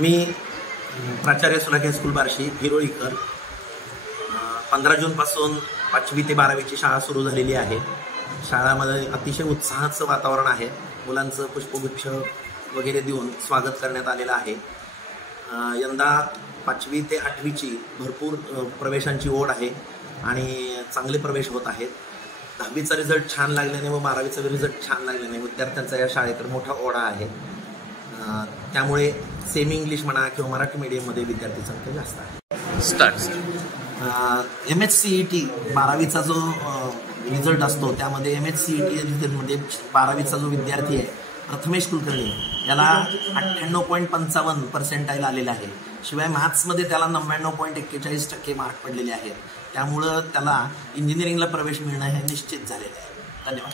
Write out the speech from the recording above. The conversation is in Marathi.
मी प्राचार्य सुलाखे हायस्कूल बार्शी हिरोळीकर. 15 जूनपासून 5वी ते 12वीची शाळा सुरू झालेली आहे. शाळामध्ये अतिशय उत्साहाचं वातावरण आहे. मुलांचं पुष्पगुच्छ वगैरे देऊन स्वागत करण्यात आलेलं आहे. यंदा 5वी ते 8वीची भरपूर प्रवेशांची ओढ आहे आणि चांगले प्रवेश होत आहेत. 10वीचा रिझल्ट छान लागल्याने व 12वीचा रिझल्ट छान लागल्याने विद्यार्थ्यांचा या शाळेकडे मोठा ओढा आहे. त्यामुळे सेमी इंग्लिश म्हणा किंवा मराठी मीडियममध्ये विद्यार्थी संख्या जास्त आहे. MHCET 12वीचा जो रिझल्ट असतो त्यामध्ये MHCET मध्ये 12वीचा जो विद्यार्थी आहे प्रथमेश कुलकर्णी याला 98.55% आलेला आहे. शिवाय मॅथ्समध्ये त्याला 99.41% मार्क पडलेले आहेत. त्यामुळं त्याला इंजिनिअरिंगला प्रवेश मिळणं हे निश्चित झालेलं आहे. धन्यवाद.